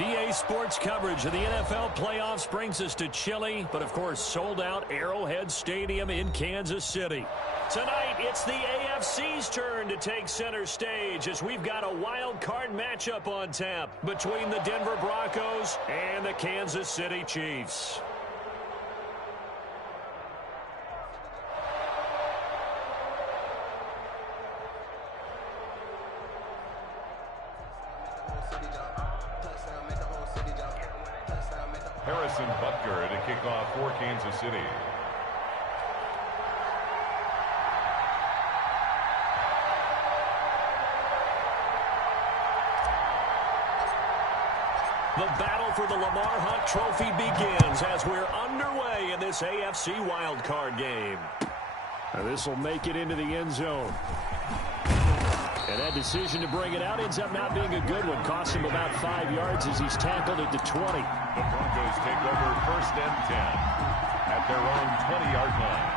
EA Sports coverage of the NFL playoffs brings us to chilly, but of course sold-out Arrowhead Stadium in Kansas City. Tonight, it's the AFC's turn to take center stage as we've got a wild card matchup on tap between the Denver Broncos and the Kansas City Chiefs. Butker to kick off for Kansas City. The battle for the Lamar Hunt Trophy begins as we're underway in this AFC wildcard game. Now this will make it into the end zone. And that decision to bring it out ends up not being a good one. Costs him about 5 yards as he's tackled at the 20. The Broncos take over 1st and 10 at their own 20-yard line.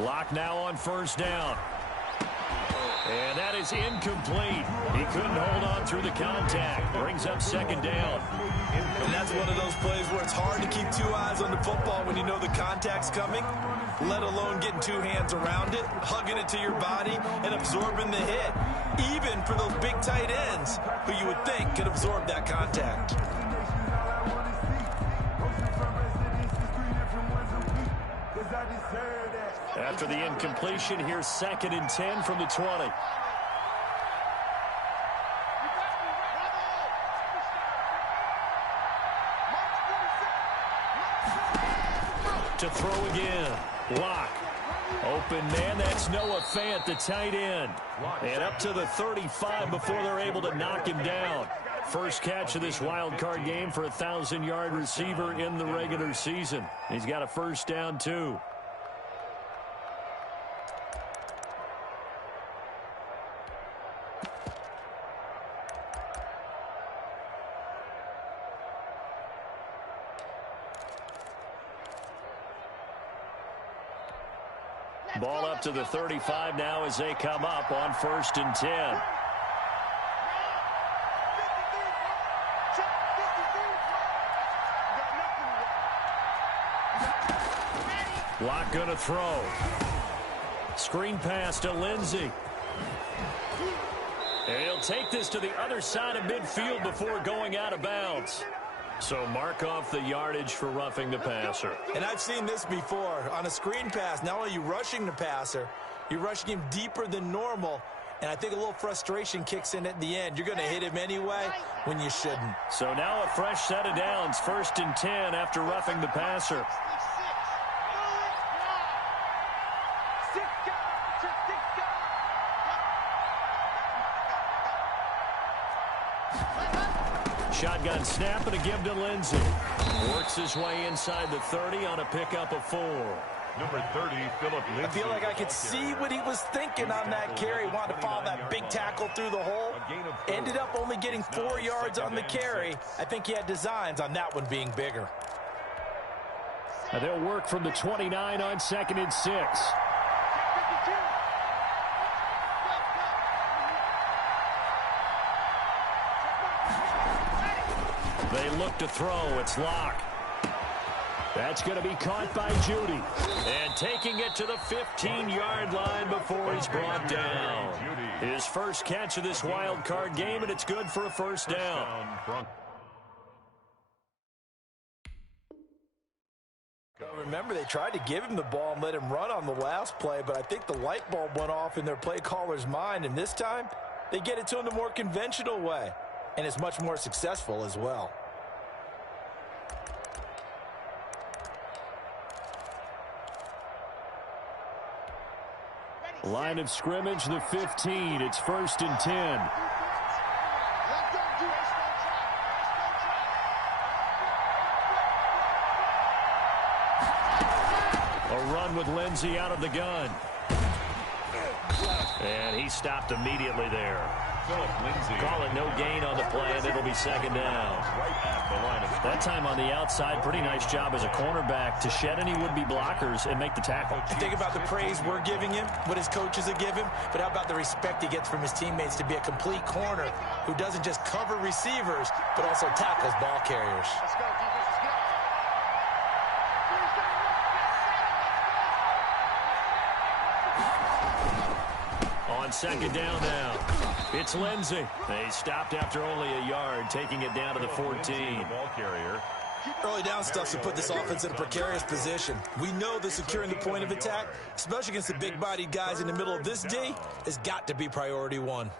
Lock now on 1st down. And that is incomplete. He couldn't hold on through the contact. Brings up 2nd down. And that's one of those plays where it's hard to keep 2 eyes on the football when you know the contact's coming, let alone getting 2 hands around it, hugging it to your body, and absorbing the hit, even for those big tight ends who you would think could absorb that contact. After the incompletion, here's 2nd and 10 from the 20. To throw again. Lock. Open man, that's Noah Fant, the tight end. And up to the 35 before they're able to knock him down. First catch of this wild card game for a 1,000-yard receiver in the regular season. He's got a 1st down, too. Ball up to the 35 now as they come up on 1st and 10. Lock gonna throw. Screen pass to Lindsey. And he'll take this to the other side of midfield before going out of bounds. So mark off the yardage for roughing the passer. And I've seen this before. On a screen pass, not only are you rushing the passer, you're rushing him deeper than normal. And I think a little frustration kicks in at the end. You're going to hit him anyway when you shouldn't. So now a fresh set of downs. 1st and 10 after roughing the passer. Shotgun snap and a give to Lindsey. Works his way inside the 30 on a pickup of 4. Number 30, Philip Lindsey. I feel like I could see what he was thinking on that carry. Wanted to follow that big tackle through the hole. Ended up only getting 4 yards on the carry. I think he had designs on that one being bigger. Now they'll work from the 29 on 2nd and 6. They look to throw. It's Lock. That's going to be caught by Judy. And taking it to the 15-yard line before he's brought down. His first catch of this wild card game, and it's good for a 1st down. Remember, they tried to give him the ball and let him run on the last play, but I think the light bulb went off in their play caller's mind, and this time they get it to him the more conventional way, and it's much more successful as well. Line of scrimmage, the 15. It's 1st and 10. A run with Lindsey out of the gun. And he stopped immediately there. Call it no gain on the play, and it'll be second down. That time on the outside, pretty nice job as a cornerback to shed any would-be blockers and make the tackle. Think about the praise we're giving him, what his coaches are giving, but how about the respect he gets from his teammates to be a complete corner who doesn't just cover receivers, but also tackles ball carriers. Let's go, defense, let's go. On second down now, it's Lindsey. They stopped after only a yard, taking it down to the 14. Ball carrier. Early down stuff to put this offense in a precarious position. We know that securing the point of attack, especially against the big-bodied guys in the middle of this D, has got to be priority one.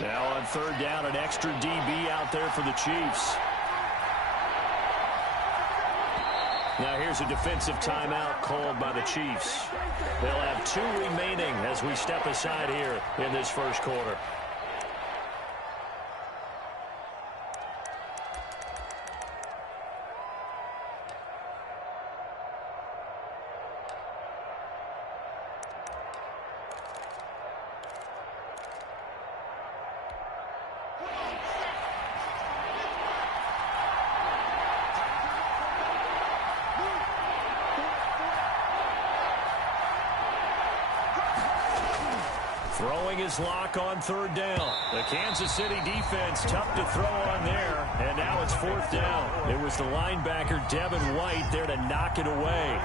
Now on third down, an extra DB out there for the Chiefs. Now here's a defensive timeout called by the Chiefs. They'll have 2 remaining as we step aside here in this first quarter. Throwing his lock on third down. The Kansas City defense tough to throw on there, and now it's fourth down. It was the linebacker Devin White there to knock it away.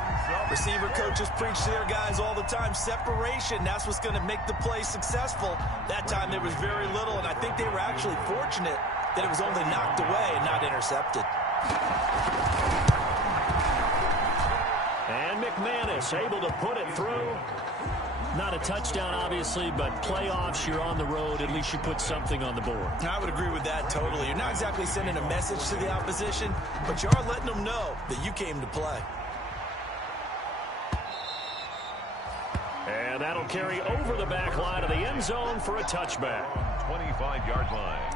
Receiver coaches preach to their guys all the time. Separation, that's what's going to make the play successful. That time there was very little, and I think they were actually fortunate that it was only knocked away and not intercepted. And McManus able to put it through. Not a touchdown, obviously, but playoffs, you're on the road. At least you put something on the board. I would agree with that totally. You're not exactly sending a message to the opposition, but you are letting them know that you came to play. And that'll carry over the back line of the end zone for a touchback. 25-yard line.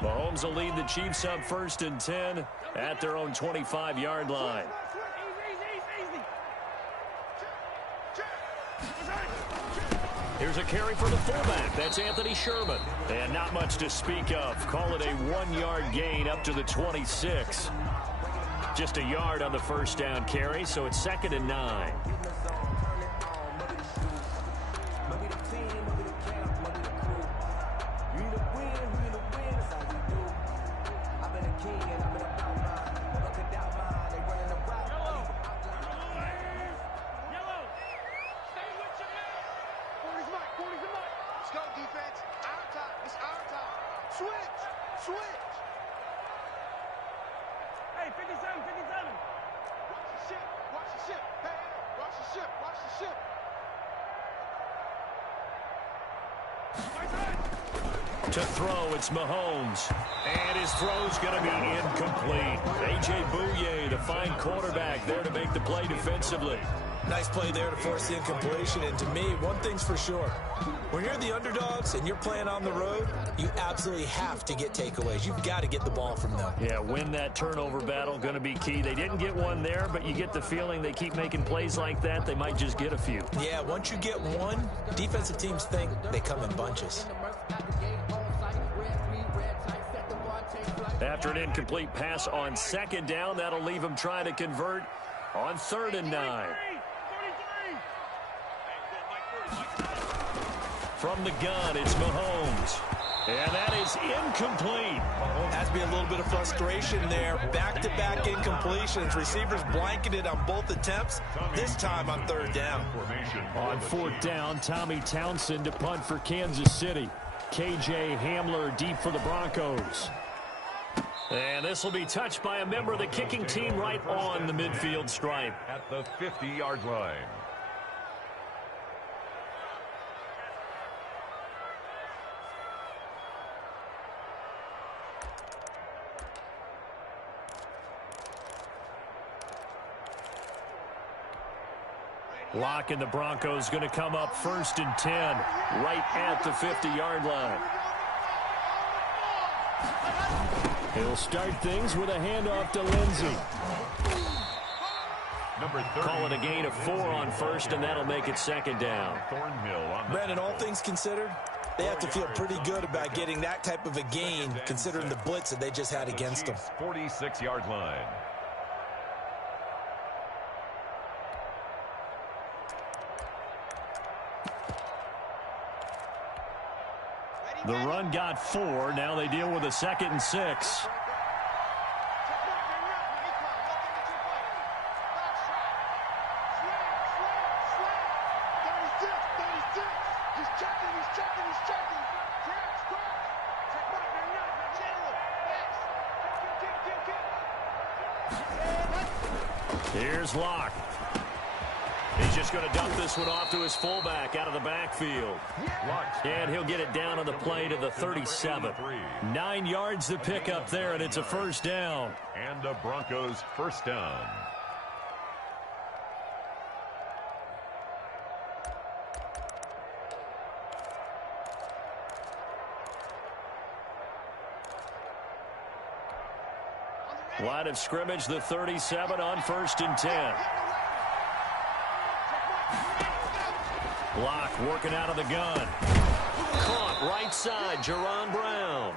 Mahomes will lead the Chiefs up 1st and 10 at their own 25-yard line. Here's a carry for the fullback. That's Anthony Sherman. And not much to speak of. Call it a 1-yard gain up to the 26. Just a yard on the first down carry, so it's 2nd and 9. To throw, it's Mahomes. And his throw's going to be incomplete. A.J. Bouye, the fine quarterback, there to make the play defensively. Nice play there to force the incompletion. And to me, one thing's for sure. When you're the underdogs and you're playing on the road, you absolutely have to get takeaways. You've got to get the ball from them. Yeah, win that turnover battle, going to be key. They didn't get one there, but you get the feeling they keep making plays like that, they might just get a few. Yeah, once you get one, defensive teams think they come in bunches. After an incomplete pass on 2nd down, that'll leave him trying to convert on 3rd and 9. From the gun, it's Mahomes. And that is incomplete. Has to be a little bit of frustration there. Back-to-back incompletions. Receivers blanketed on both attempts, this time on 3rd down. On 4th down, Tommy Townsend to punt for Kansas City. KJ Hamler deep for the Broncos. And this will be touched by a member of the kicking team right on the midfield stripe. At the 50-yard line. Lock and the Broncos going to come up 1st and 10 right at the 50-yard line. He'll start things with a handoff to Lindsey. Call it a gain of 4 on 1st, and that'll make it 2nd down. Brandon, all things considered, they have to feel pretty good about getting that type of a gain, considering the blitz that they just had against them. 46-yard line. The run got 4. Now they deal with a 2nd and 6. Here's Locke. He's just going to dump this one off to his fullback out of the backfield. And he'll get it down on the play to the 37. 9 yards to pick up there, and it's a 1st down. And the Broncos 1st down. Line of scrimmage, the 37 on 1st and 10. Block working out of the gun. Caught right side, Jerron Brown.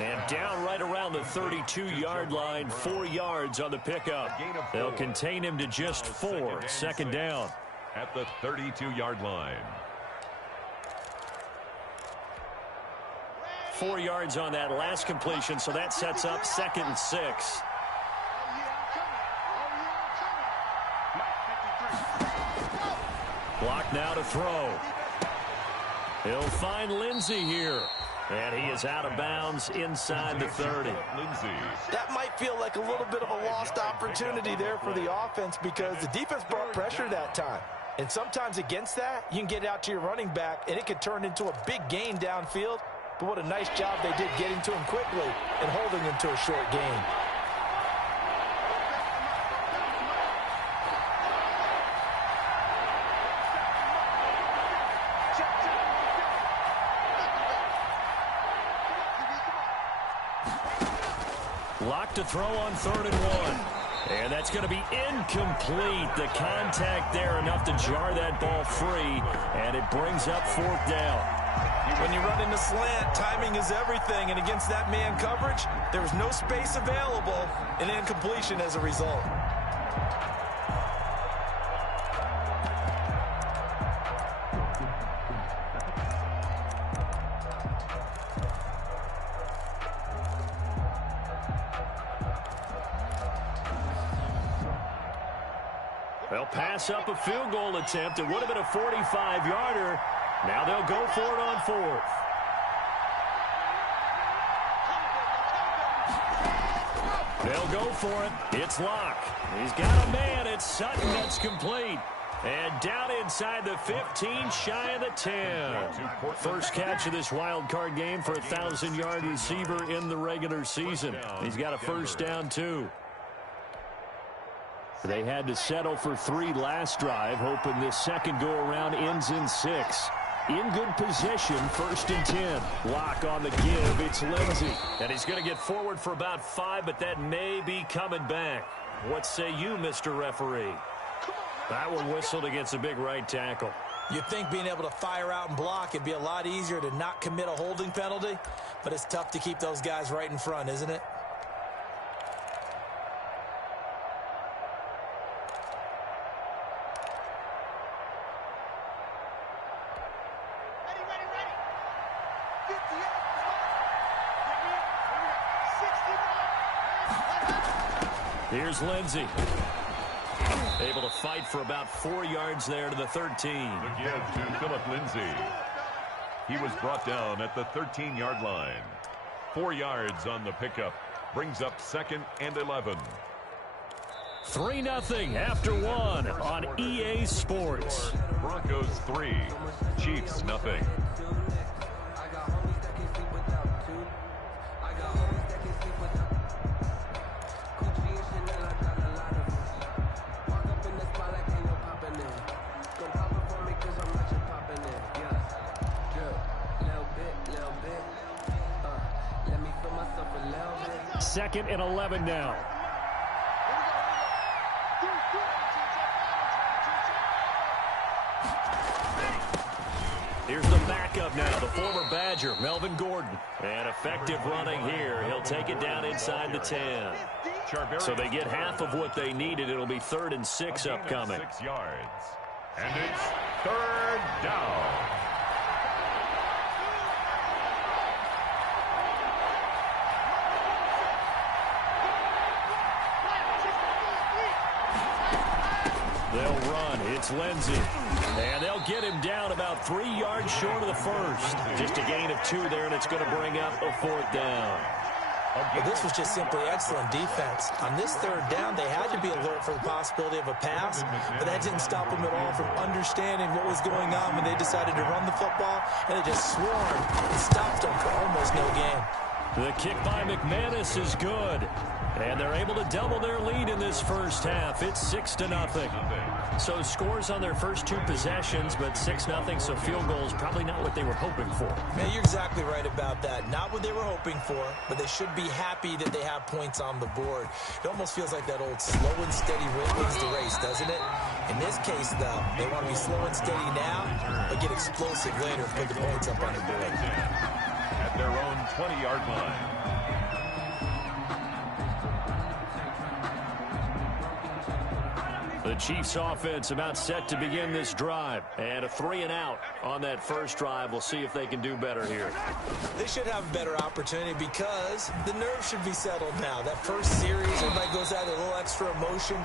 And down right around the 32-yard line, 4 yards on the pickup. They'll contain him to just 4, 2nd down. At the 32-yard line. 4 yards on that last completion, so that sets up 2nd and 6. Block now to throw. He'll find Lindsey here. And he is out of bounds inside the 30. That might feel like a little bit of a lost opportunity there for the offense because the defense brought pressure that time. And sometimes against that, you can get out to your running back, and it could turn into a big gain downfield. But what a nice job they did getting to him quickly and holding him to a short gain. Lock to throw on 3rd and 1. And that's going to be incomplete. The contact there enough to jar that ball free. And it brings up 4th down. When you run into slant, timing is everything. And against that man coverage, there was no space available. And incompletion as a result. They'll pass up a field goal attempt. It would have been a 45-yarder. Now they'll go for it on 4th. They'll go for it. It's Locke. He's got a man. It's Sutton that's complete. And down inside the 15, shy of the 10. First catch of this wild card game for a 1,000-yard receiver in the regular season. He's got a 1st down, too. They had to settle for 3 last drive, hoping this second go-around ends in 6. In good position, 1st and 10. Lock on the give. It's Lindsey. And he's going to get forward for about 5, but that may be coming back. What say you, Mr. Referee? That one whistled against a big right tackle. You'd think being able to fire out and block it'd be a lot easier to not commit a holding penalty, but it's tough to keep those guys right in front, isn't it? Here's Lindsey. Able to fight for about 4 yards there to the 13. The give to Philip Lindsey. He was brought down at the 13-yard line. 4 yards on the pickup. Brings up 2nd and 11. 3-0 after 1 on EA Sports. Broncos 3, Chiefs nothing. 2nd and 11 now. Here's the backup now, the former Badger, Melvin Gordon. And effective running here. He'll take it down inside the 10. So they get half of what they needed. It'll be 3rd and 6 upcoming. 6 yards. And it's 3rd down. They'll run. It's Lindsey. And they'll get him down about 3 yards short of the first. Just a gain of 2 there, and it's going to bring up a 4th down. Well, this was just simply excellent defense. On this 3rd down, they had to be alert for the possibility of a pass, but that didn't stop them at all from understanding what was going on when they decided to run the football, and they just swarmed and stopped them for almost no gain. The kick by McManus is good. And they're able to double their lead in this first half. It's 6-0. So scores on their first 2 possessions, but 6-0, so field goal is probably not what they were hoping for. Man, you're exactly right about that. Not what they were hoping for, but they should be happy that they have points on the board. It almost feels like that old slow and steady wins the race, doesn't it? In this case, though, they want to be slow and steady now, but get explosive later and put the points up on the board. At their own 20-yard line. The Chiefs offense about set to begin this drive. And a 3-and-out on that first drive. We'll see if they can do better here. They should have a better opportunity because the nerves should be settled now. That first series, everybody goes out with a little extra emotion.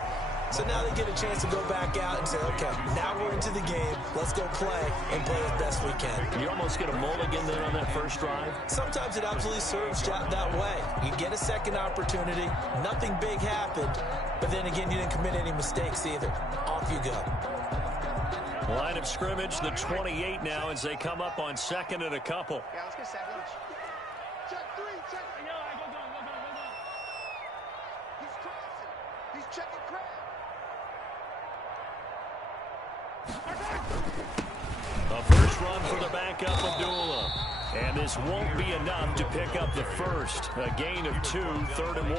So now they get a chance to go back out and say, okay, now we're into the game. Let's go play and play as best we can. You almost get a mulligan there on that first drive. Sometimes it absolutely serves that way. You get a second opportunity. Nothing big happened. But then again, you didn't commit any mistakes either. Off you go. Line of scrimmage, the 28 now as they come up on 2nd and a couple. Yeah, let's get Savage. Check 3, check. Yo, go down. He's crossing. He's checking crab. A first run for the backup Abdullah. And this won't be enough to pick up the first. A gain of 2, 3rd and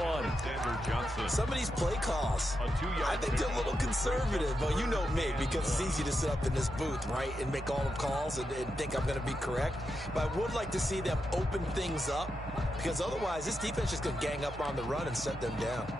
1. Some of these play calls, I think they're a little conservative. But you know me, because it's easy to sit up in this booth, right, and make all the calls and think I'm going to be correct. But I would like to see them open things up, because otherwise this defense is just going to gang up on the run and set them down.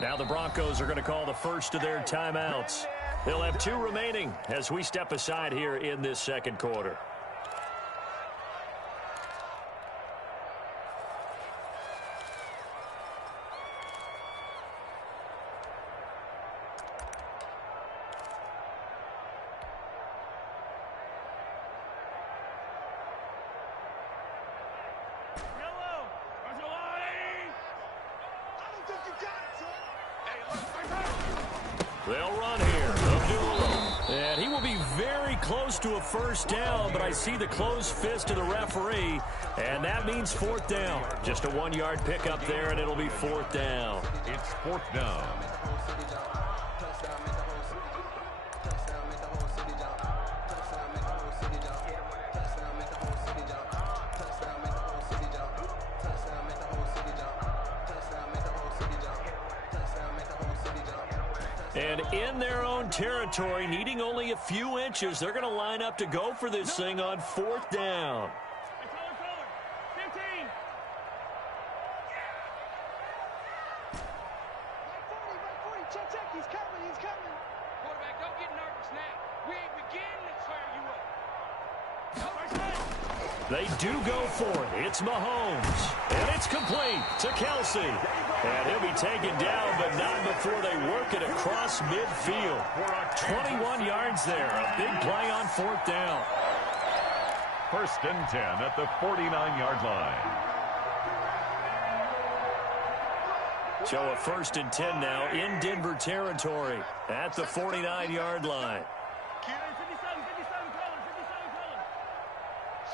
Now the Broncos are going to call the first of their timeouts. They'll have 2 remaining as we step aside here in this second quarter. They'll run here. Abdullah. And he will be very close to a first down, but I see the closed fist of the referee, and that means 4th down. Just a 1-yard pickup there, and it'll be 4th down. It's 4th down. And in their own territory, needing only a few inches, they're going to line up to go for this thing on 4th down. 15. Check. He's coming. Quarterback, don't get nervous now. We ain't beginning to tear you up. They do go for it. It's Mahomes. And it's complete to Kelsey. And he'll be taken down, but not before they work it across midfield. 21 yards there. A big play on 4th down. 1st and 10 at the 49-yard line. So a 1st and 10 now in Denver territory at the 49-yard line.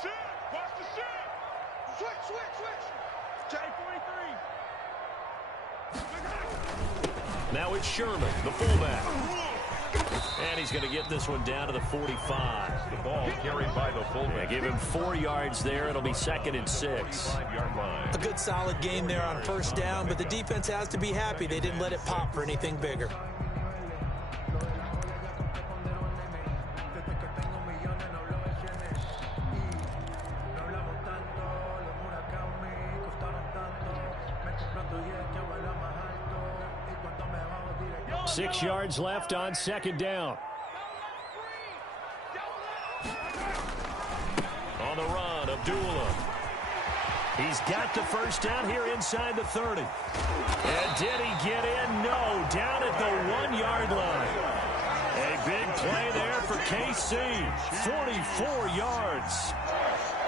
Shoot! Now it's Sherman, the fullback. And he's going to get this one down to the 45. The ball carried by the fullback. Give him 4 yards there. It'll be 2nd and 6. 5-yard line. A good solid game there on first down, but the defense has to be happy they didn't let it pop for anything bigger. Six yards left on 2nd down. On the run, Abdullah. He's got the first down here inside the 30. And did he get in? No, down at the 1-yard line. A big play there for KC. 44 yards.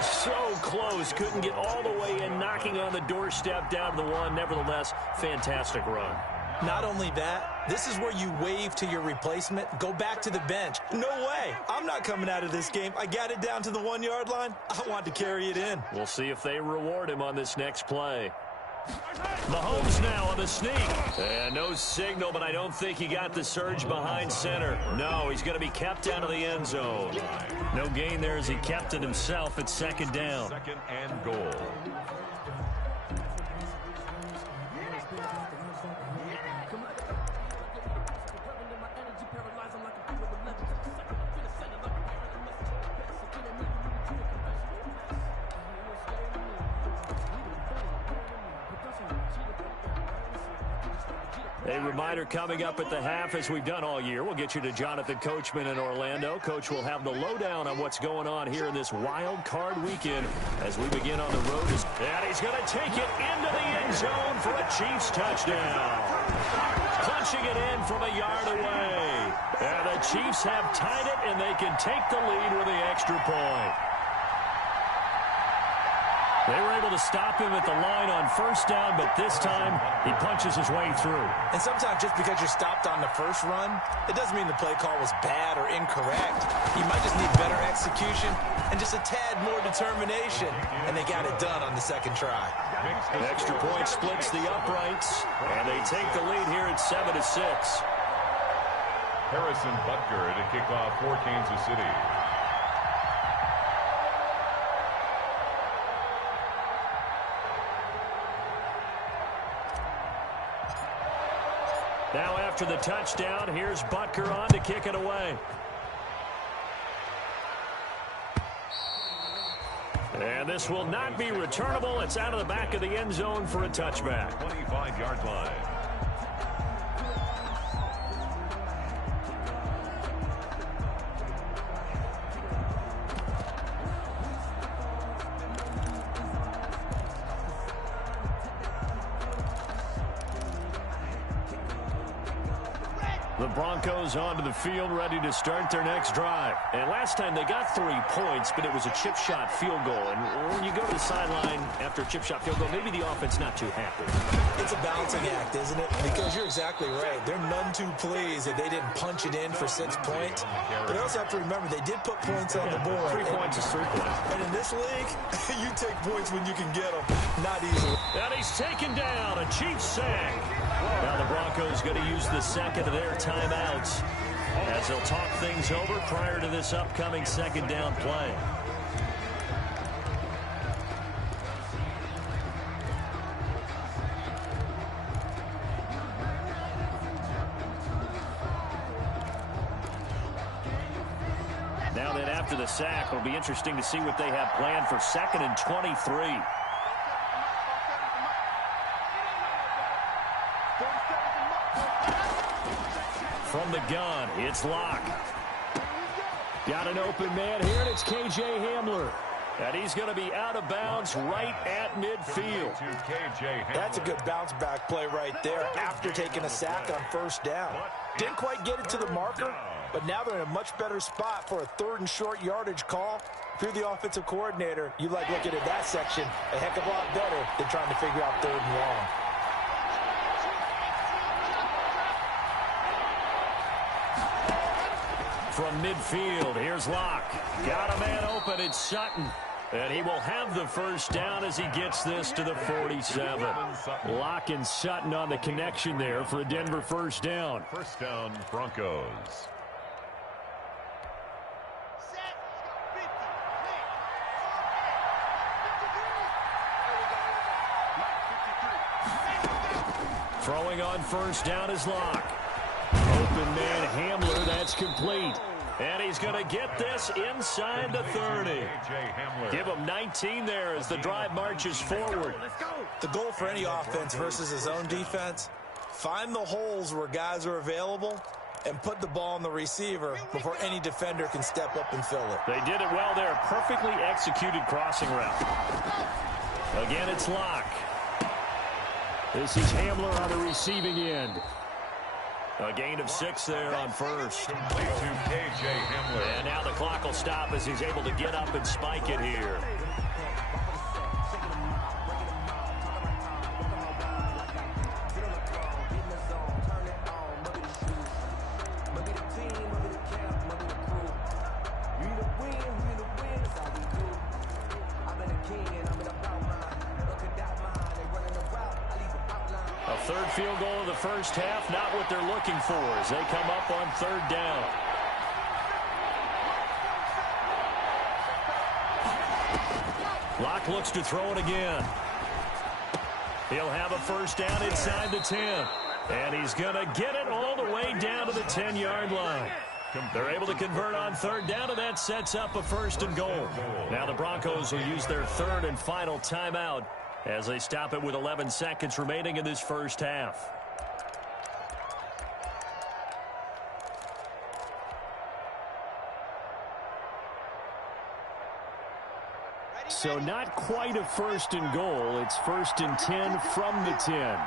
So close. Couldn't get all the way in, knocking on the doorstep down to the 1. Nevertheless, fantastic run. Not only that, this is where you wave to your replacement, go back to the bench. No way. I'm not coming out of this game. I got it down to the 1-yard line. I want to carry it in. We'll see if they reward him on this next play. Mahomes now on the sneak. And no signal, but I don't think he got the surge behind center. No, he's going to be kept out of the end zone. No gain there as he kept it himself at 2nd down. 2nd and goal. A reminder coming up at the half, as we've done all year. We'll get you to Jonathan Coachman in Orlando. Coach will have the lowdown on what's going on here in this wild card weekend as we begin on the road. And he's going to take it into the end zone for a Chiefs touchdown. Punching it in from a yard away. And the Chiefs have tied it, and they can take the lead with the extra point. They were able to stop him at the line on first down, but this time he punches his way through. And sometimes just because you're stopped on the first run, it doesn't mean the play call was bad or incorrect. You might just need better execution and just a tad more determination. And they got it done on the 2nd try. The extra point splits the uprights, and they take the lead here at 7-6. Harrison Butker to kick off for Kansas City. Now after the touchdown, here's Butker on to kick it away. And this will not be returnable. It's out of the back of the end zone for a touchback. 25-yard line. The Broncos onto the field, ready to start their next drive. And last time they got 3 points, but it was a chip shot field goal. And when you go to the sideline after a chip shot field goal, maybe the offense not too happy. It's a balancing act, isn't it? Because you're exactly right. They're none too pleased that they didn't punch it in for 6 points. But you also have to remember they did put points on the board. 3 points is 3 points. And in this league, you take points when you can get them, not easily. And he's taken down, a Chiefs sack. Now the Broncos going to use the second of their timeouts as they'll talk things over prior to this upcoming 2nd down play. Now that after the sack, it'll be interesting to see what they have planned for 2nd and 23. From the gun, it's Locke. Got an open man here, and it's K.J. Hamler. And he's going to be out of bounds right at midfield. That's a good bounce-back play right there after taking a sack on first down. Didn't quite get it to the marker, but now they're in a much better spot for a 3rd and short yardage call. If you're the offensive coordinator, you like looking at that section a heck of a lot better than trying to figure out 3rd and long. From midfield, here's Locke. Got a man open, it's Sutton. And he will have the first down as he gets this to the 47. Locke and Sutton on the connection there for a Denver first down. First down, Broncos. Throwing on first down is Locke. Open man Hamler, that's complete. And he's going to get this inside the 30. Give him 19 there as the drive marches forward. The goal for any offense versus his own defense, find the holes where guys are available and put the ball on the receiver before any defender can step up and fill it. They did it well there. Perfectly executed crossing route. Again, it's Locke. This is Hamler on the receiving end. A gain of 6 there on first. Complete to K.J. Hamler. And now the clock will stop as he's able to get up and spike it here. Third field goal of the first half, not what they're looking for as they come up on third down. Locke looks to throw it again. He'll have a first down inside the 10. And he's going to get it all the way down to the 10-yard line. They're able to convert on third down, and that sets up a first and goal. Now the Broncos will use their third and final timeout as they stop it with 11 seconds remaining in this first half. So not quite a first and goal. It's first and 10 from the 10.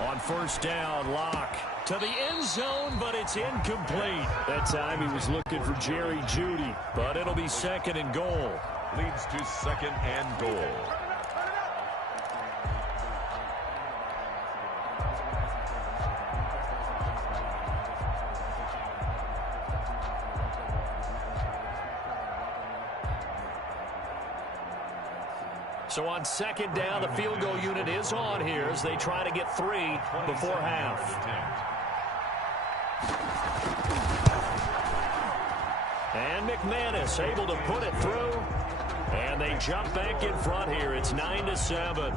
On first down, Locke to the end zone, but it's incomplete. That time he was looking for Jerry Jeudy, but it'll be second and goal. Leads to second and goal. So on second down, the field goal unit is on here as they try to get 3 before half. And McManus able to put it through. And they jump back in front here. It's 9-7.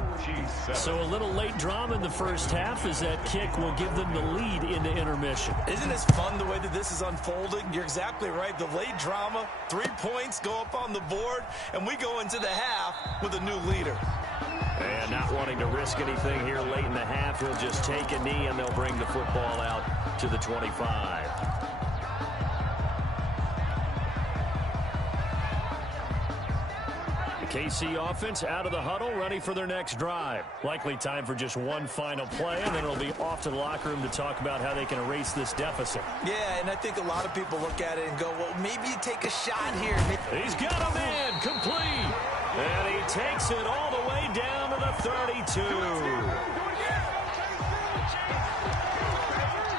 So a little late drama in the first half as that kick will give them the lead into intermission. Isn't this fun the way that this is unfolding? You're exactly right. The late drama, 3 points go up on the board, and we go into the half with a new leader. And not wanting to risk anything here late in the half, he'll just take a knee, and they'll bring the football out to the 25. KC offense out of the huddle, ready for their next drive. Likely time for just one final play, and then it'll be off to the locker room to talk about how they can erase this deficit. Yeah, and I think a lot of people look at it and go, well, maybe you take a shot here. He's got a man, complete. And he takes it all the way down to the 32.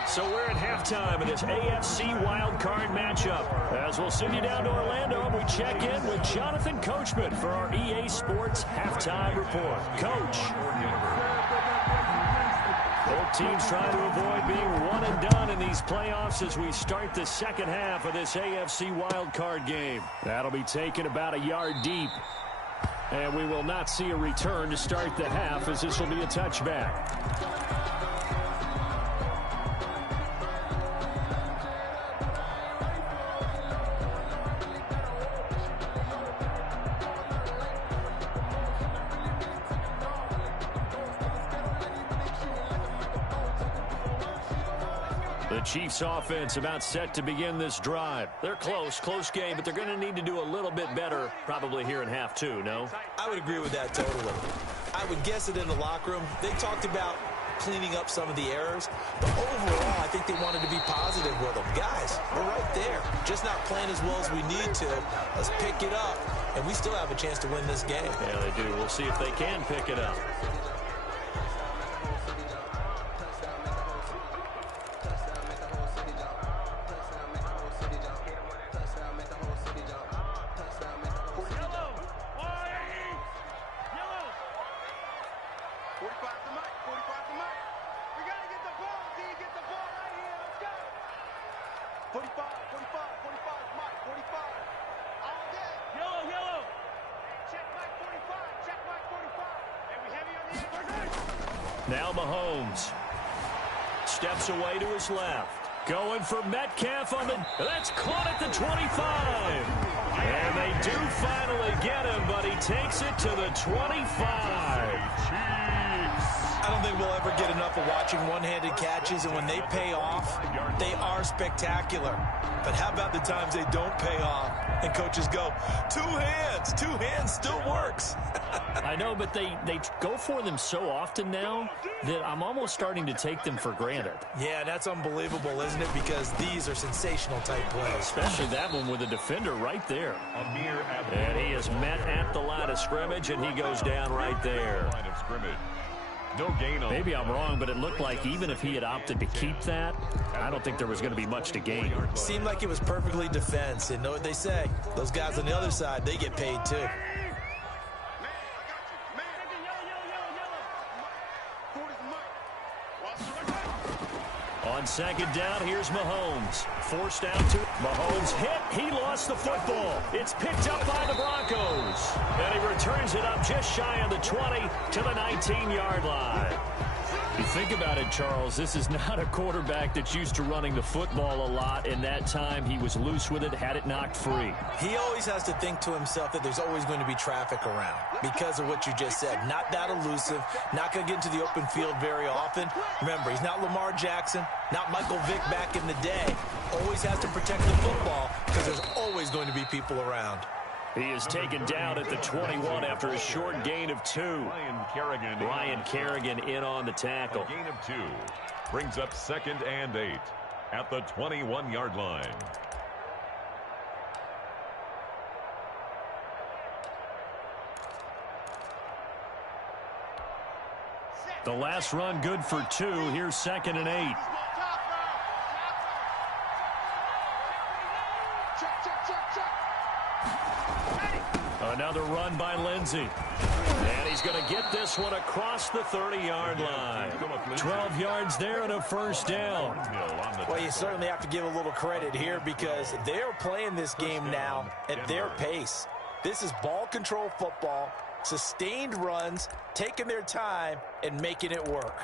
So we're at halftime in this AFC wildcard matchup. As we'll send you down to Orlando, and we check in with Jonathan Coachman for our EA Sports Halftime Report. Coach. Both teams trying to avoid being one and done in these playoffs as we start the second half of this AFC wildcard game. That'll be taken about a yard deep. And we will not see a return to start the half as this will be a touchback. The Chiefs offense about set to begin this drive. They're close game, but they're going to need to do a little bit better probably here in half two, no? I would agree with that totally. I would guess it in the locker room. They talked about cleaning up some of the errors, but overall, I think they wanted to be positive with them. Guys, we're right there. Just not playing as well as we need to. Let's pick it up, and we still have a chance to win this game. Yeah, they do. We'll see if they can pick it up. 45 to Mike. 45 to Mike. We got to get the ball, D. Get the ball right here. Let's go. 45, 45, 45, Mike. 45. All day. Yellow, yellow. Check Mike 45. Check Mike 45. And we heavy on the edge. Now Mahomes steps away to his left. Going for Metcalf on the... That's caught at the 25. And they do finally get him, but he takes it to the 25. I don't think we'll ever get enough of watching one-handed catches, and when they pay off, they are spectacular. But how about the times they don't pay off, and coaches go, two hands still works. I know, but they go for them so often now that I'm almost starting to take them for granted. Yeah, that's unbelievable, isn't it? Because these are sensational type plays. Especially that one with a defender right there. And he is met at the line of scrimmage, and he goes down right there. Line of scrimmage. No gain on. Maybe I'm wrong, but it looked like even if he had opted to keep that, I don't think there was going to be much to gain. Seemed like it was perfectly defense. And know what they say? Those guys on the other side, they get paid too. On second down, here's Mahomes. Forced out to Mahomes hit. He lost the football. It's picked up by the Broncos. And he returns it up just shy of the 20 to the 19-yard line. You think about it, Charles, this is not a quarterback that's used to running the football a lot. In that time, he was loose with it, had it knocked free. He always has to think to himself that there's always going to be traffic around because of what you just said. Not that elusive, not going to get into the open field very often. Remember, he's not Lamar Jackson, not Michael Vick back in the day. Always has to protect the football because there's always going to be people around. He is taken down at the 21 after a short gain of 2. Ryan Kerrigan in on the tackle. A gain of 2 brings up 2nd and 8 at the 21-yard line. The last run good for 2. Here's 2nd and 8. Another run by Lindsey. And he's going to get this one across the 30-yard line. 12 yards there and a first down. Well, you certainly have to give a little credit here because they're playing this game now at their pace. This is ball control football, sustained runs, taking their time, and making it work.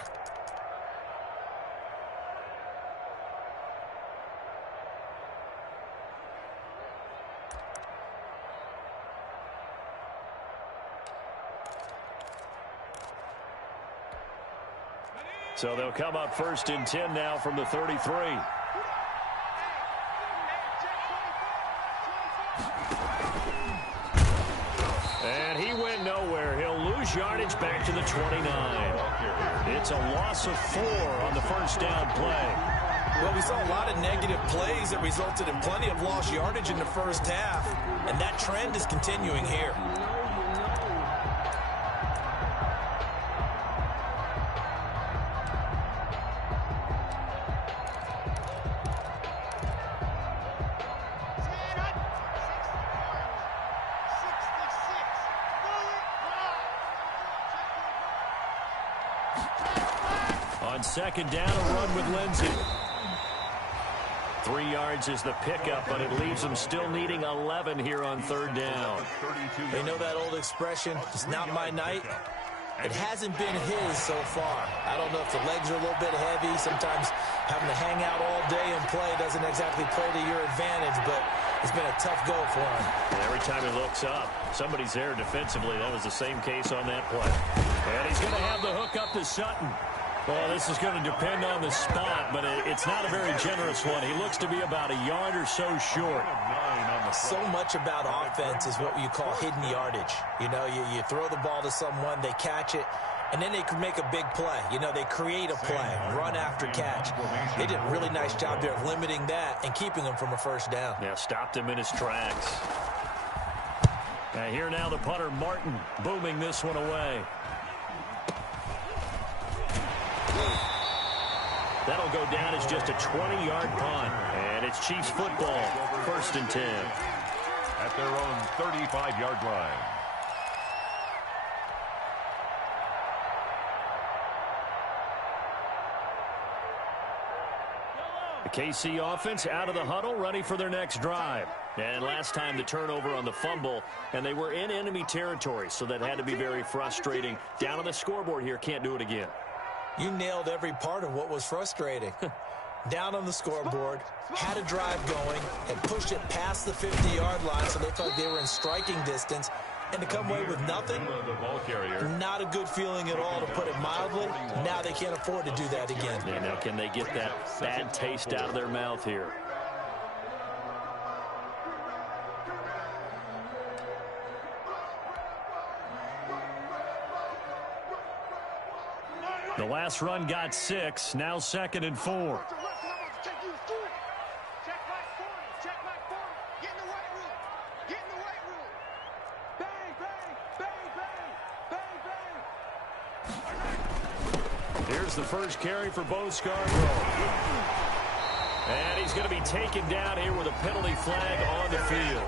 So they'll come up 1st and 10 now from the 33. And he went nowhere. He'll lose yardage back to the 29. It's a loss of 4 on the first down play. Well, we saw a lot of negative plays that resulted in plenty of lost yardage in the first half, and that trend is continuing here. On second down, a run with Lindsey. 3 yards is the pickup, but it leaves them still needing 11 here on 3rd down. They know that old expression, it's not my night. It hasn't been his so far. I don't know if the legs are a little bit heavy. Sometimes having to hang out all day and play doesn't exactly play to your advantage, but it's been a tough go for him. And every time he looks up, somebody's there defensively. That was the same case on that play. And he's going to have the hook up to Sutton. Well, this is going to depend on the spot, but it's not a very generous one. He looks to be about a yard or so short. So much about offense is what you call hidden yardage. You know, you throw the ball to someone, they catch it, and then they can make a big play. You know, they create a play, run after catch. They did a really nice job there of limiting that and keeping him from a first down. Yeah, stopped him in his tracks. Here now the punter, Martin, booming this one away. That'll go down as just a 20-yard punt. And it's Chiefs football, 1st and 10. At their own 35-yard line. The KC offense out of the huddle, ready for their next drive. And last time the turnover on the fumble, and they were in enemy territory, so that had to be very frustrating. Down on the scoreboard here, can't do it again. You nailed every part of what was frustrating. Down on the scoreboard, had a drive going, and pushed it past the 50-yard line so they thought they were in striking distance. And to come away with nothing, not a good feeling at all, to put it mildly. Now they can't afford to do that again. Yeah, now can they get that bad taste out of their mouth here? The last run got 6, now 2nd and 4. Here's the first carry for Bo Scarborough. And he's going to be taken down here with a penalty flag on the field.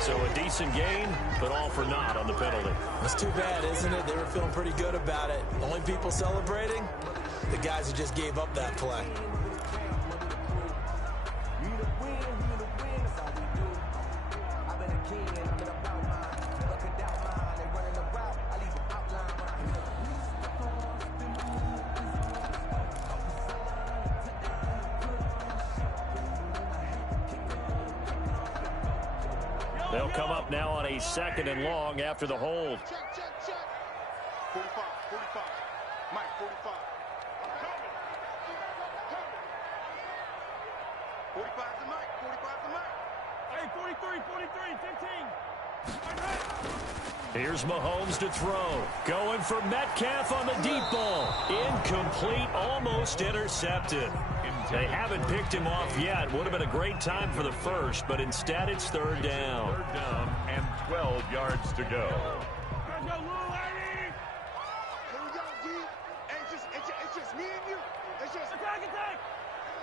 So a decent gain, but all for naught on the penalty. It's too bad, isn't it? They were feeling pretty good about it. The only people celebrating, the guys who just gave up that play. They'll come up now on a 2nd and long after the hold. Check, check, check. 45, 45. Mike, 45. I'm coming. 45 to Mike, 45 to Mike. Hey, 43, 43, 15. Here's Mahomes to throw. Going for Metcalf on the deep ball. Incomplete, almost intercepted. They haven't picked him off yet. Would have been a great time for the first, but instead it's 3rd down. 3rd down and 12 yards to go. Here we go, D. It's just me and you. It's just attack. It's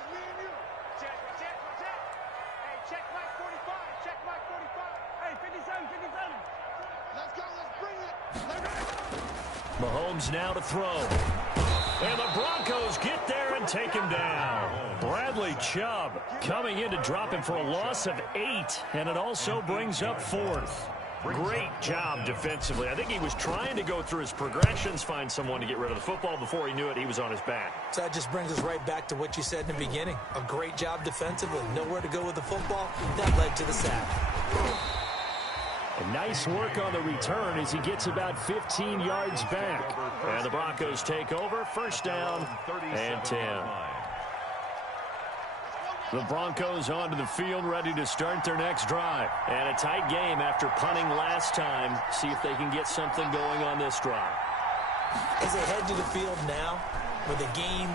me and you. Check. Hey, check Mike 45. Check Mike 45. Hey, 57. Let's go. Let's bring it. Mahomes now to throw. And the Broncos get there and take him down. Bradley Chubb coming in to drop him for a loss of 8, and it also brings up 4th. Great job defensively. I think he was trying to go through his progressions, find someone to get rid of the football. Before he knew it, he was on his back. So that just brings us right back to what you said in the beginning. A great job defensively. Nowhere to go with the football. That led to the sack. And nice work on the return as he gets about 15 yards back. And the Broncos take over. 1st down and 10. The Broncos onto the field, ready to start their next drive. And a tight game after punting last time. See if they can get something going on this drive. As they head to the field now, with the game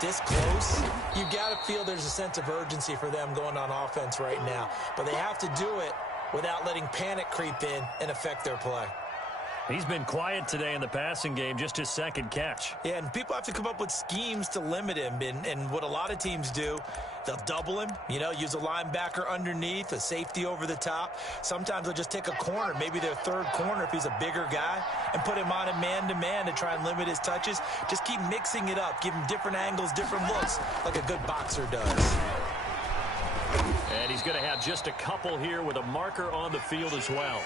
this close, you got to feel there's a sense of urgency for them going on offense right now. But they have to do it without letting panic creep in and affect their play. He's been quiet today in the passing game, just his 2nd catch. Yeah, and people have to come up with schemes to limit him. And what a lot of teams do, they'll double him, use a linebacker underneath, a safety over the top. Sometimes they'll just take a corner, maybe their 3rd corner if he's a bigger guy, and put him on a man-to-man to try and limit his touches. Just keep mixing it up, give him different angles, different looks, like a good boxer does. And he's going to have just a couple here with a marker on the field as well.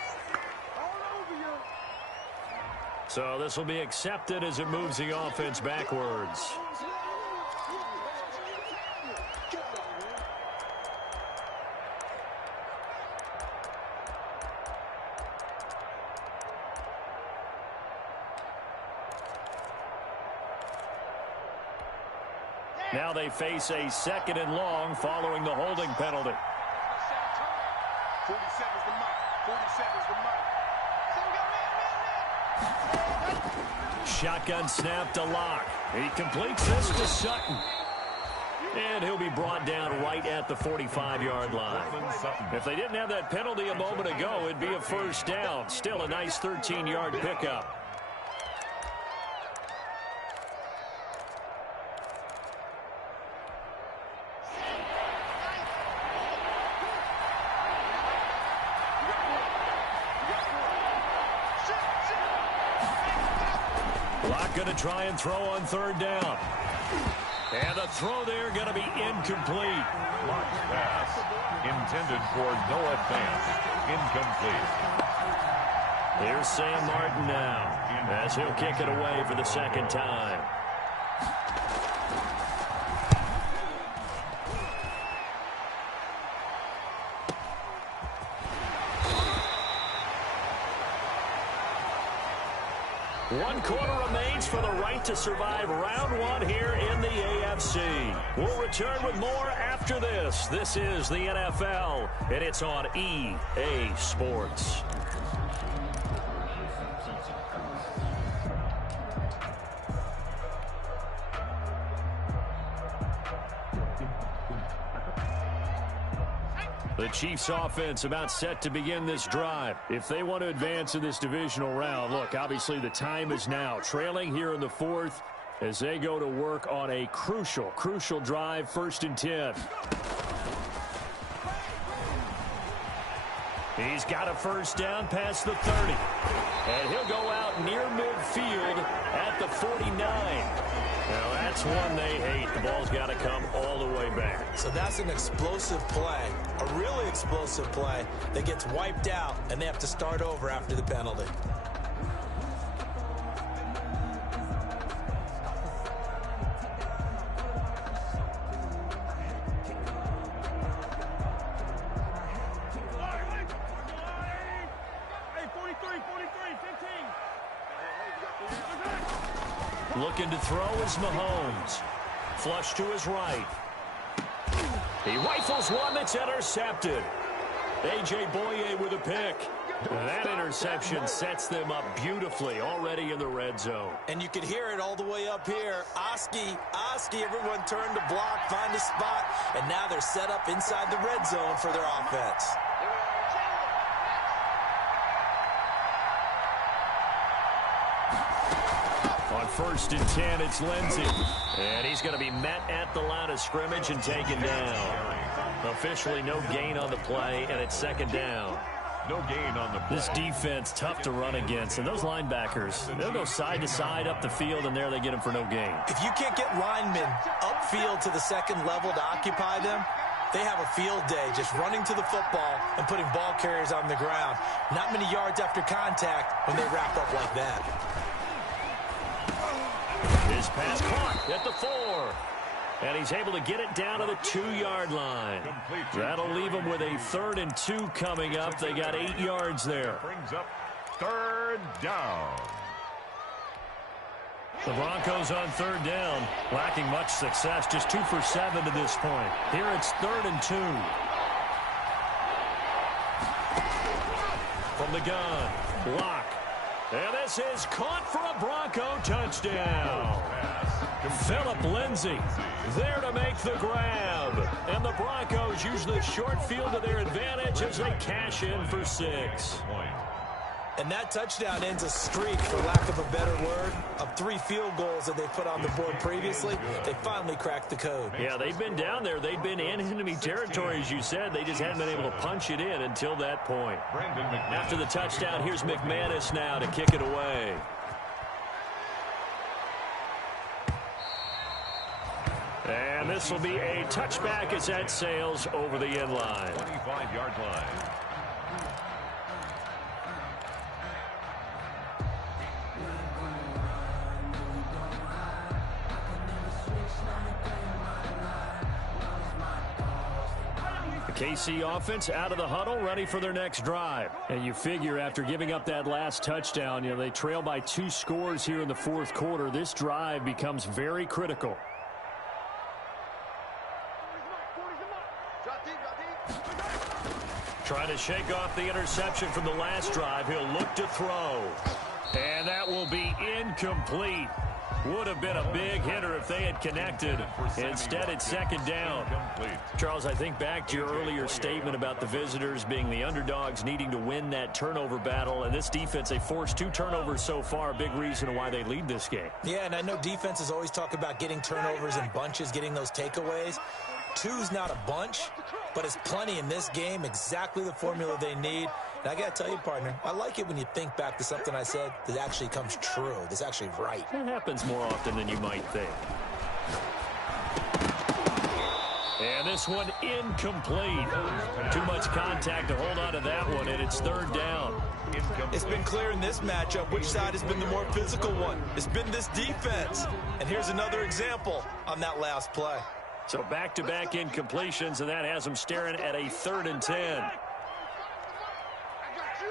So this will be accepted as it moves the offense backwards. Now they face a 2nd and long following the holding penalty. 47's the Mike. 47's the Mike. Shotgun snap to Locke. He completes this to Sutton. And he'll be brought down right at the 45-yard line. If they didn't have that penalty a moment ago, it'd be a 1st down. Still a nice 13-yard pickup. Locke going to try and throw on 3rd down. And the throw there going to be incomplete. Blocked pass. Intended for Noah Fant. Incomplete. Here's Sam Martin now, as he'll kick it away for the second time. One quarter remains for the right to survive round one here in the AFC. We'll return with more after this. This is the NFL, and it's on EA Sports. The Chiefs offense about set to begin this drive. If they want to advance in this divisional round, look, obviously the time is now. Trailing here in the fourth as they go to work on a crucial drive, 1st and 10. He's got a first down past the 30. And he'll go out near midfield at the 49. Now, that's one they hate. The ball's got to come all the way back. So that's an explosive play, a really explosive play that gets wiped out, and they have to start over after the penalty. Looking to throw is Mahomes. Flush to his right. He rifles one that's intercepted. A.J. Boye with a pick. That interception sets them up beautifully already in the red zone. And you could hear it all the way up here. Oski, everyone turned to block, find a spot, and now they're set up inside the red zone for their offense. On 1st and 10, it's Lindsey. And he's going to be met at the line of scrimmage and taken down. Officially no gain on the play, and it's 2nd down. No gain on the play. This defense, tough to run against. And those linebackers, they'll go side to side up the field, and there they get them for no gain. If you can't get linemen upfield to the 2nd level to occupy them, they have a field day just running to the football and putting ball carriers on the ground. Not many yards after contact when they wrap up like that. His pass caught at the 4. And he's able to get it down to the 2-yard line. That'll leave them with a 3rd and 2 coming up. They got 8 yards there. Brings up 3rd down. The Broncos on 3rd down, lacking much success. Just 2 for 7 to this point. Here it's 3rd and 2. From the gun, Lock. And this is caught for a Bronco touchdown. Philip Lindsay there to make the grab. And the Broncos use the short field to their advantage as they cash in for 6. And that touchdown ends a streak, for lack of a better word, of 3 field goals that they put on the board previously. They finally cracked the code. Yeah, they've been down there. They've been in enemy territory, as you said. They just hadn't been able to punch it in until that point. After the touchdown, here's McManus now to kick it away. And this will be a touchback as that sails over the end line. 25-yard line. KC offense out of the huddle, ready for their next drive. And you figure after giving up that last touchdown, they trail by 2 scores here in the 4th quarter. This drive becomes very critical. Trying to shake off the interception from the last drive. He'll look to throw. And that will be incomplete. Would have been a big hitter if they had connected. Instead, it's 2nd down. Charles, I think back to your earlier statement about the visitors being the underdogs needing to win that turnover battle. And this defense, they forced 2 turnovers so far. Big reason why they lead this game. Yeah, and I know defenses always talk about getting turnovers in bunches, getting those takeaways. 2's not a bunch, but it's plenty in this game, exactly the formula they need. And I got to tell you, partner, I like it when you think back to something I said that actually comes true, that's actually right. It happens more often than you might think. And this one incomplete. Too much contact to hold on to that one, and it's third down. It's been clear in this matchup which side has been the more physical one. It's been this defense. And here's another example on that last play. So back-to-back incompletions, and that has them staring at a 3rd and 10. I got you.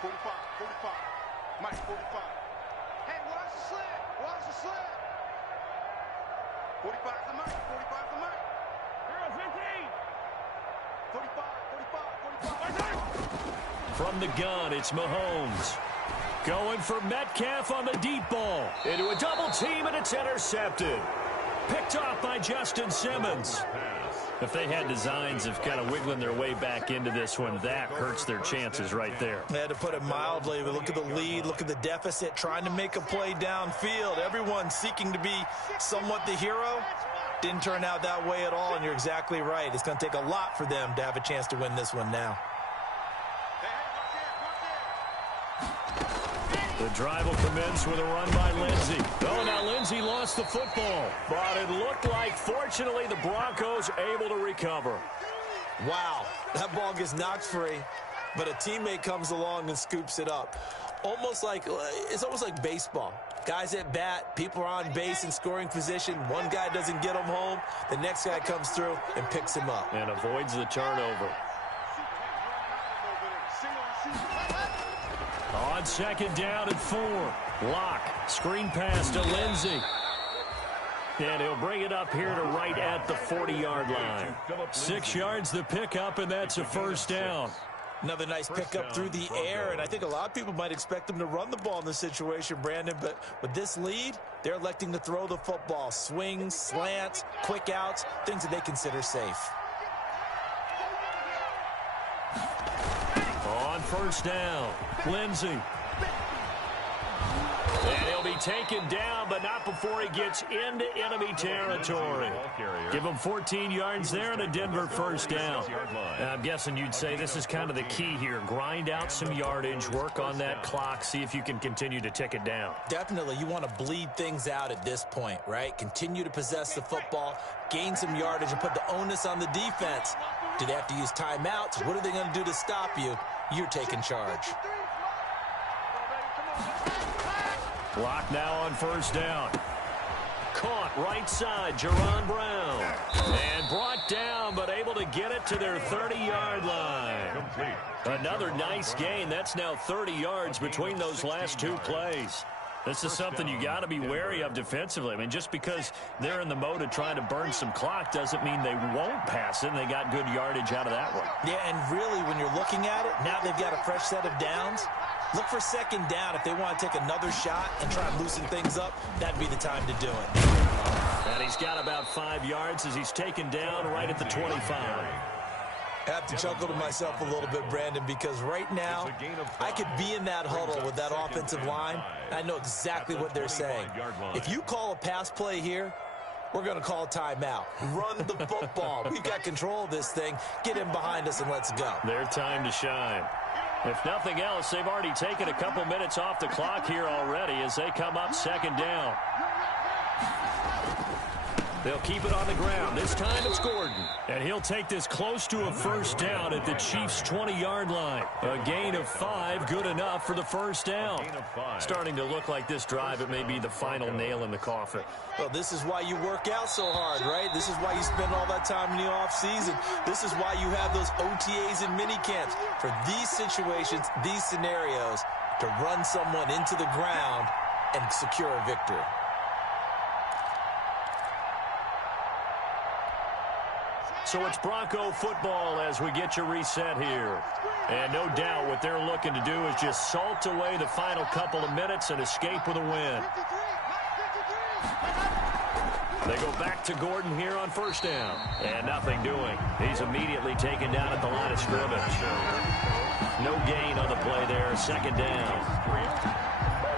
45, 45. Mike, 45. Hey, watch the slant. Watch the slant. 45 to Mike. 45 to Mike. 15. 45. From the gun, it's Mahomes. Going for Metcalf on the deep ball. Into a double team, and it's intercepted. Picked off by Justin Simmons. If they had designs of kind of wiggling their way back into this one, that hurts their chances right there. They had to put it mildly. But look at the lead, look at the deficit, trying to make a play downfield. Everyone seeking to be somewhat the hero. Didn't turn out that way at all, and you're exactly right. It's going to take a lot for them to have a chance to win this one now. The drive will commence with a run by Lindsey. Oh, now Lindsey lost the football. But it looked like, fortunately, the Broncos able to recover. Wow, that ball gets knocked free, but a teammate comes along and scoops it up. It's almost like baseball. Guys at bat, people are on base in scoring position. One guy doesn't get him home. The next guy comes through and picks him up. And avoids the turnover. On 2nd down and 4. Lock. Screen pass to Lindsey. And he'll bring it up here to right at the 40-yard line. 6 yards the pickup, and that's a 1st down. Another nice pickup through the air, and I think a lot of people might expect them to run the ball in this situation, Brandon, but with this lead, they're electing to throw the football. Swings, slants, quick outs, things that they consider safe. On 1st down, Lindsey. And he'll be taken down, but not before he gets into enemy territory. Give him 14 yards there and a Denver 1st down. And I'm guessing you'd say this is kind of the key here. Grind out some yardage, work on that clock, see if you can continue to tick it down. Definitely, you want to bleed things out at this point, right? Continue to possess the football, gain some yardage, and put the onus on the defense. Do they have to use timeouts? What are they going to do to stop you? You're taking charge. Lock now on 1st down. Caught right side, Jerron Brown. And brought down, but able to get it to their 30-yard line. Another nice gain. That's now 30 yards between those last 2 plays. This is something you got to be wary of defensively. I mean, just because they're in the mode of trying to burn some clock doesn't mean they won't pass it, and they got good yardage out of that one. Yeah, and really, when you're looking at it, now they've got a fresh set of downs. Look for 2nd down if they want to take another shot and try and loosen things up. That'd be the time to do it. And he's got about 5 yards as he's taken down right at the 25. I have to chuckle to myself a little bit, Brandon, because right now I could be in that huddle with that offensive line. I know exactly what they're saying. If you call a pass play here, we're going to call a timeout. Run the football. We've got control of this thing. Get in behind us and let's go. Their time to shine. If nothing else, they've already taken a couple minutes off the clock here already as they come up 2nd down. They'll keep it on the ground. This time it's Gordon. And he'll take this close to a 1st down at the Chiefs' 20-yard line. A gain of 5, good enough for the 1st down. Starting to look like this drive, it may be the final nail in the coffin. Well, this is why you work out so hard, right? This is why you spend all that time in the offseason. This is why you have those OTAs and mini camps. For these situations, these scenarios, to run someone into the ground and secure a victory. So it's Bronco football as we get you reset here. And no doubt what they're looking to do is just salt away the final couple of minutes and escape with a win. They go back to Gordon here on 1st down. And nothing doing. He's immediately taken down at the line of scrimmage. No gain on the play there. 2nd down.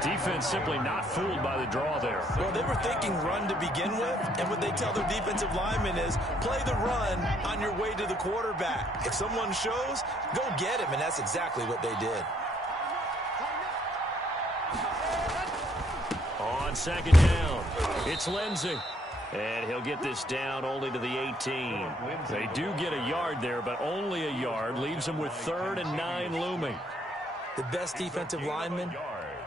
Defense simply not fooled by the draw there. Well, they were thinking run to begin with, and what they tell their defensive linemen is play the run on your way to the quarterback. If someone shows, go get him, and that's exactly what they did. On 2nd down, it's Lindsey. And he'll get this down only to the 18. They do get a yard there, but only a yard. Leaves them with 3rd and 9 looming. The best defensive linemen,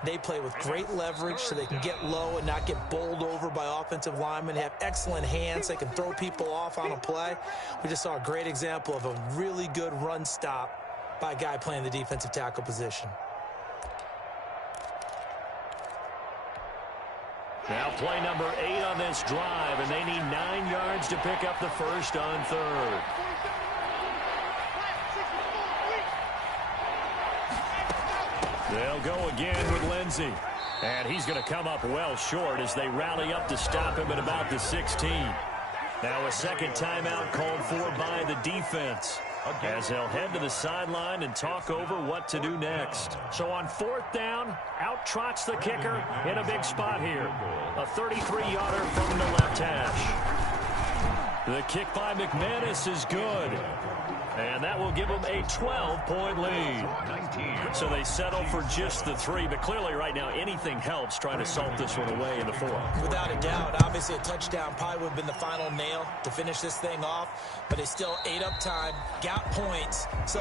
they play with great leverage so they can get low and not get bowled over by offensive linemen. They have excellent hands. They can throw people off on a play. We just saw a great example of a really good run stop by a guy playing the defensive tackle position. Now play number 8 on this drive, and they need 9 yards to pick up the first on 3rd. They'll go again with Lindsey. And he's going to come up well short as they rally up to stop him at about the 16. Now a second timeout called for by the defense, as they'll head to the sideline and talk over what to do next. So on 4th down, out trots the kicker in a big spot here. A 33-yarder from the left hash. The kick by McManus is good. And that will give them a 12-point lead. 19. So they settle for just the 3, but clearly right now anything helps trying to salt this one away in the 4th. Without a doubt, obviously a touchdown probably would have been the final nail to finish this thing off, but they still ate up time, got points. So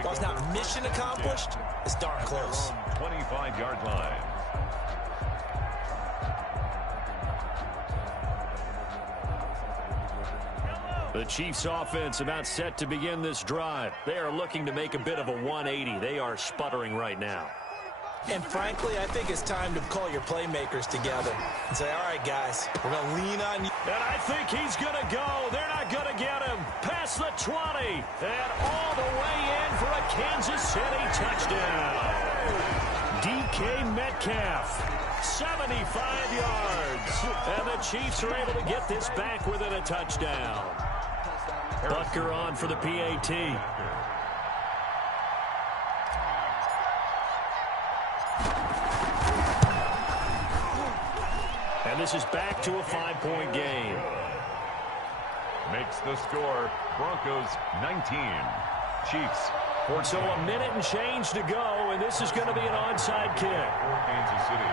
while it's not mission accomplished, it's darn close. 25-yard line. The Chiefs offense about set to begin this drive. They are looking to make a bit of a 180. They are sputtering right now. And frankly, I think it's time to call your playmakers together and say, all right, guys, we're going to lean on you. And I think he's going to go. They're not going to get him. Past the 20. And all the way in for a Kansas City touchdown. DK Metcalf, 75 yards. And the Chiefs are able to get this back within a touchdown. Butker on for the PAT. And this is back to a 5-point game. Makes the score Broncos 19, Chiefs 14. So a minute and change to go, and this is going to be an onside kick. For Kansas City.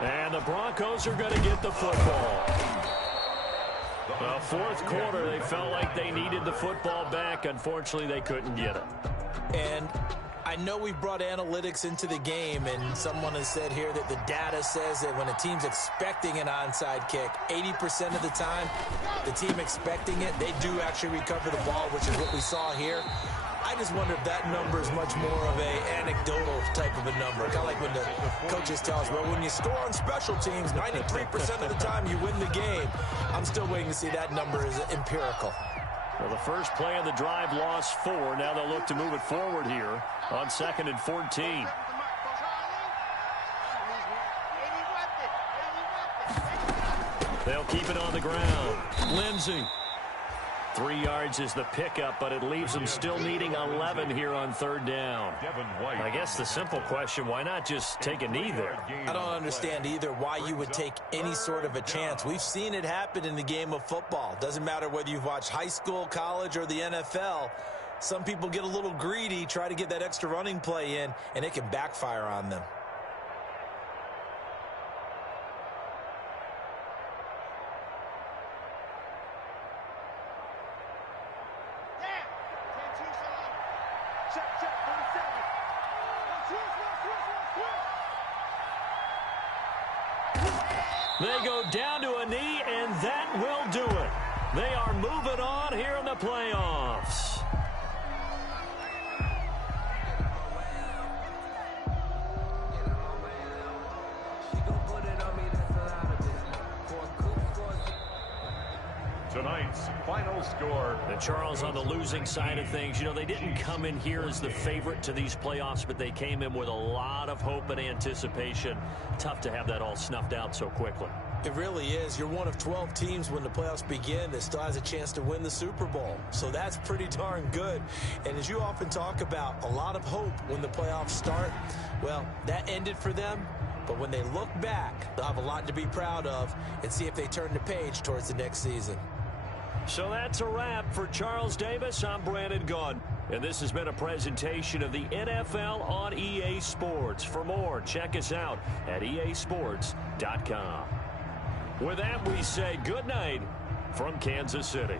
And the Broncos are going to get the football. The 4th quarter, they felt like they needed the football back. Unfortunately, they couldn't get it. And I know we've brought analytics into the game, and someone has said here that the data says that when a team's expecting an onside kick, 80% of the time, the team expecting it, they do actually recover the ball, which is what we saw here. I just wonder if that number is much more of a anecdotal type of a number. Kind of like when the coaches tell us, well, when you score on special teams, 93% of the time you win the game. I'm still waiting to see that number is empirical. Well, the first play of the drive lost 4. Now they'll look to move it forward here on 2nd and 14. They'll keep it on the ground. Lindsey. 3 yards is the pickup, but it leaves them still needing 11 here on 3rd down. I guess the simple question, why not just take a knee there? I don't understand either why you would take any sort of a chance. We've seen it happen in the game of football. Doesn't matter whether you've watched high school, college, or the NFL. Some people get a little greedy, try to get that extra running play in, and it can backfire on them. They go down to a knee, and that will do it. They are moving on here in the playoffs. Tonight's final score. And Charles, on the losing side of things, you know, they didn't come in here as the favorite to these playoffs, but they came in with a lot of hope and anticipation. Tough to have that all snuffed out so quickly. It really is. You're one of 12 teams when the playoffs begin that still has a chance to win the Super Bowl. So that's pretty darn good. And as you often talk about, a lot of hope when the playoffs start. Well, that ended for them. But when they look back, they'll have a lot to be proud of and see if they turn the page towards the next season. So that's a wrap for Charles Davis. I'm Brandon Gaudin. And this has been a presentation of the NFL on EA Sports. For more, check us out at easports.com. With that, we say good night from Kansas City.